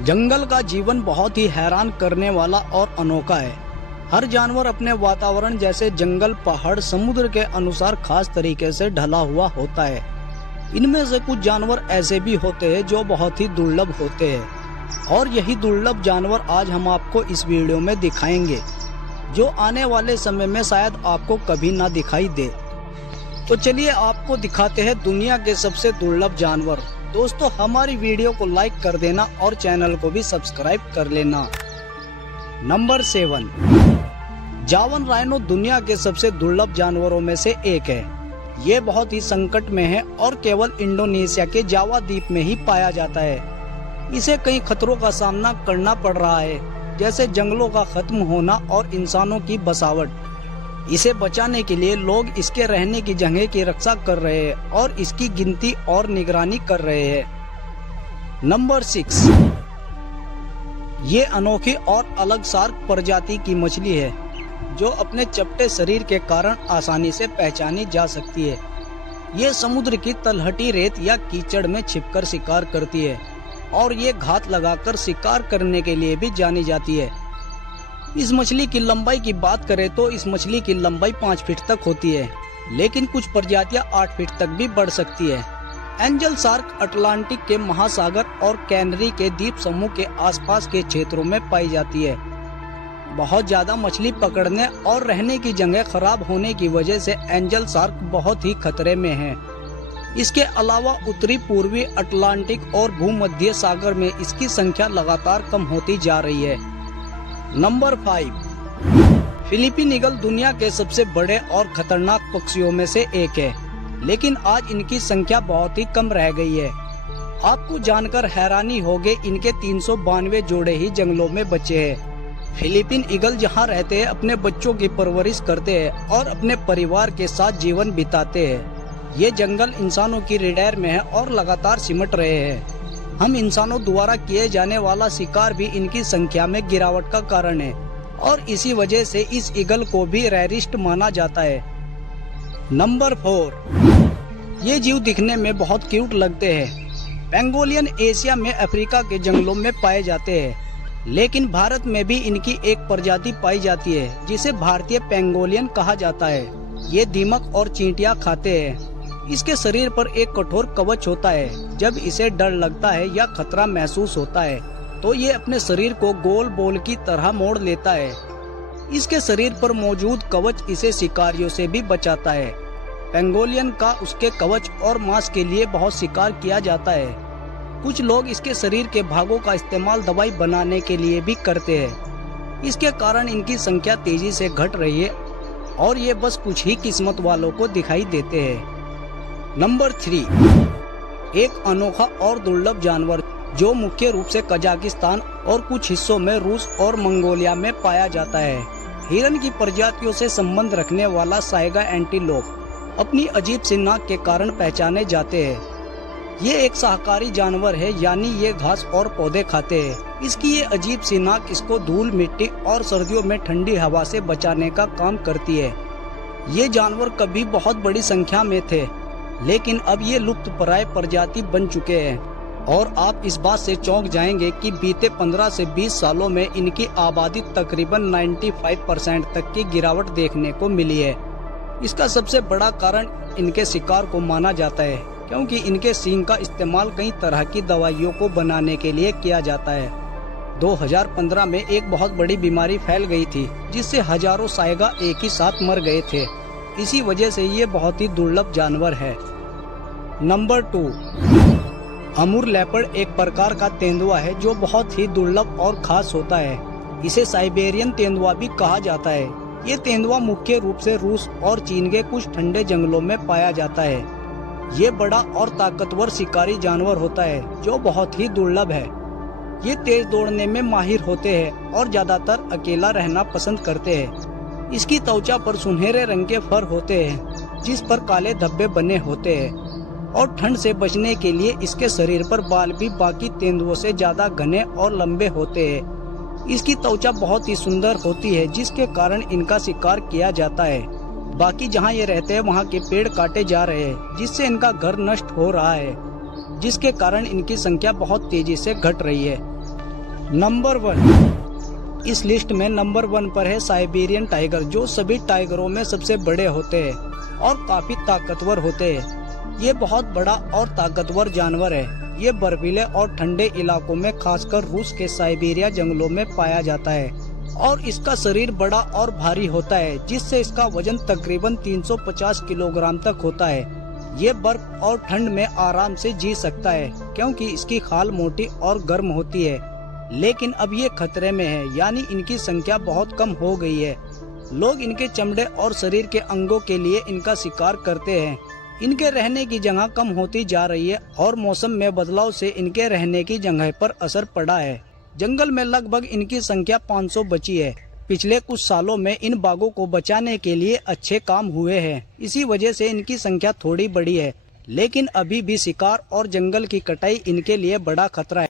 जंगल का जीवन बहुत ही हैरान करने वाला और अनोखा है। हर जानवर अपने वातावरण जैसे जंगल, पहाड़, समुद्र के अनुसार खास तरीके से ढला हुआ होता है। इनमें से कुछ जानवर ऐसे भी होते हैं जो बहुत ही दुर्लभ होते हैं और यही दुर्लभ जानवर आज हम आपको इस वीडियो में दिखाएंगे, जो आने वाले समय में शायद आपको कभी ना दिखाई दे। तो चलिए आपको दिखाते हैं दुनिया के सबसे दुर्लभ जानवर। दोस्तों, हमारी वीडियो को लाइक कर देना और चैनल को भी सब्सक्राइब कर लेना। नंबर 7, जावन राइनो दुनिया के सबसे दुर्लभ जानवरों में से एक है। ये बहुत ही संकट में है और केवल इंडोनेशिया के जावा द्वीप में ही पाया जाता है। इसे कई खतरों का सामना करना पड़ रहा है, जैसे जंगलों का खत्म होना और इंसानों की बसावट। इसे बचाने के लिए लोग इसके रहने की जगह की रक्षा कर रहे हैं और इसकी गिनती और निगरानी कर रहे हैं। नंबर 6, ये अनोखी और अलग शार्क प्रजाति की मछली है, जो अपने चपटे शरीर के कारण आसानी से पहचानी जा सकती है। ये समुद्र की तलहटी रेत या कीचड़ में छिपकर शिकार करती है और ये घात लगाकर शिकार करने के लिए भी जानी जाती है। इस मछली की लंबाई की बात करें तो इस मछली की लंबाई 5 फीट तक होती है, लेकिन कुछ प्रजातियां 8 फीट तक भी बढ़ सकती है। एंजल शार्क अटलांटिक के महासागर और कैनरी के द्वीप समूह के आसपास के क्षेत्रों में पाई जाती है। बहुत ज्यादा मछली पकड़ने और रहने की जगह खराब होने की वजह से एंजल शार्क बहुत ही खतरे में है। इसके अलावा उत्तरी पूर्वी अटलांटिक और भूमध्य सागर में इसकी संख्या लगातार कम होती जा रही है। नंबर 5, फिलीपीन ईगल दुनिया के सबसे बड़े और खतरनाक पक्षियों में से एक है, लेकिन आज इनकी संख्या बहुत ही कम रह गई है। आपको जानकर हैरानी होगी, इनके 392 जोड़े ही जंगलों में बचे हैं। फिलीपीन ईगल जहां रहते हैं, अपने बच्चों की परवरिश करते हैं और अपने परिवार के साथ जीवन बिताते हैं। ये जंगल इंसानों की रिडायर में है और लगातार सिमट रहे हैं। हम इंसानों द्वारा किए जाने वाला शिकार भी इनकी संख्या में गिरावट का कारण है और इसी वजह से इस ईगल को भी रेयरिस्ट माना जाता है। नंबर 4, ये जीव दिखने में बहुत क्यूट लगते हैं। पेंगोलियन एशिया में अफ्रीका के जंगलों में पाए जाते हैं, लेकिन भारत में भी इनकी एक प्रजाति पाई जाती है जिसे भारतीय पेंगोलियन कहा जाता है। ये दीमक और चींटियां खाते हैं। इसके शरीर पर एक कठोर कवच होता है। जब इसे डर लगता है या खतरा महसूस होता है तो ये अपने शरीर को गोल बॉल की तरह मोड़ लेता है। इसके शरीर पर मौजूद कवच इसे शिकारियों से भी बचाता है। पेंगोलियन का उसके कवच और मांस के लिए बहुत शिकार किया जाता है। कुछ लोग इसके शरीर के भागों का इस्तेमाल दवाई बनाने के लिए भी करते हैं। इसके कारण इनकी संख्या तेजी से घट रही है और ये बस कुछ ही किस्मत वालों को दिखाई देते हैं। नंबर 3, एक अनोखा और दुर्लभ जानवर जो मुख्य रूप से कजाकिस्तान और कुछ हिस्सों में रूस और मंगोलिया में पाया जाता है। हिरन की प्रजातियों से संबंध रखने वाला साइगा एंटीलोप अपनी अजीब सी नाक के कारण पहचाने जाते हैं। ये एक शाकाहारी जानवर है, यानी ये घास और पौधे खाते हैं। इसकी ये अजीब सी नाक इसको धूल, मिट्टी और सर्दियों में ठंडी हवा से बचाने का काम करती है। ये जानवर कभी बहुत बड़ी संख्या में थे, लेकिन अब ये लुप्तप्राय प्रजाति बन चुके हैं और आप इस बात से चौंक जाएंगे कि बीते 15 से 20 सालों में इनकी आबादी तकरीबन 95% तक की गिरावट देखने को मिली है। इसका सबसे बड़ा कारण इनके शिकार को माना जाता है, क्योंकि इनके सींग का इस्तेमाल कई तरह की दवाइयों को बनाने के लिए किया जाता है। 2015 में एक बहुत बड़ी बीमारी फैल गई थी, जिससे हजारों साइगा एक ही साथ मर गए थे। इसी वजह से ये बहुत ही दुर्लभ जानवर है। नंबर 2, अमूर लेपर्ड एक प्रकार का तेंदुआ है जो बहुत ही दुर्लभ और खास होता है। इसे साइबेरियन तेंदुआ भी कहा जाता है। ये तेंदुआ मुख्य रूप से रूस और चीन के कुछ ठंडे जंगलों में पाया जाता है। ये बड़ा और ताकतवर शिकारी जानवर होता है जो बहुत ही दुर्लभ है। ये तेज दौड़ने में माहिर होते हैं और ज्यादातर अकेला रहना पसंद करते हैं। इसकी त्वचा पर सुनहरे रंग के फर होते हैं, जिस पर काले धब्बे बने होते हैं, और ठंड से बचने के लिए इसके शरीर पर बाल भी बाकी तेंदुओं से ज्यादा घने और लंबे होते हैं। इसकी त्वचा बहुत ही सुंदर होती है, जिसके कारण इनका शिकार किया जाता है। बाकी जहां ये रहते हैं वहां के पेड़ काटे जा रहे हैं, जिससे इनका घर नष्ट हो रहा है, जिसके कारण इनकी संख्या बहुत तेजी से घट रही है। नंबर 1, इस लिस्ट में नंबर 1 पर है साइबेरियन टाइगर, जो सभी टाइगरों में सबसे बड़े होते हैं और काफी ताकतवर होते हैं। ये बहुत बड़ा और ताकतवर जानवर है। ये बर्फीले और ठंडे इलाकों में, खासकर रूस के साइबेरिया जंगलों में पाया जाता है और इसका शरीर बड़ा और भारी होता है, जिससे इसका वजन तकरीबन 350 किलोग्राम तक होता है। ये बर्फ और ठंड में आराम से जी सकता है क्योंकि इसकी खाल मोटी और गर्म होती है। लेकिन अब ये खतरे में है, यानी इनकी संख्या बहुत कम हो गई है। लोग इनके चमड़े और शरीर के अंगों के लिए इनका शिकार करते हैं। इनके रहने की जगह कम होती जा रही है और मौसम में बदलाव से इनके रहने की जगह पर असर पड़ा है। जंगल में लगभग इनकी संख्या 500 बची है। पिछले कुछ सालों में इन बाघों को बचाने के लिए अच्छे काम हुए हैं, इसी वजह से इनकी संख्या थोड़ी बढ़ी है। लेकिन अभी भी शिकार और जंगल की कटाई इनके लिए बड़ा खतरा है।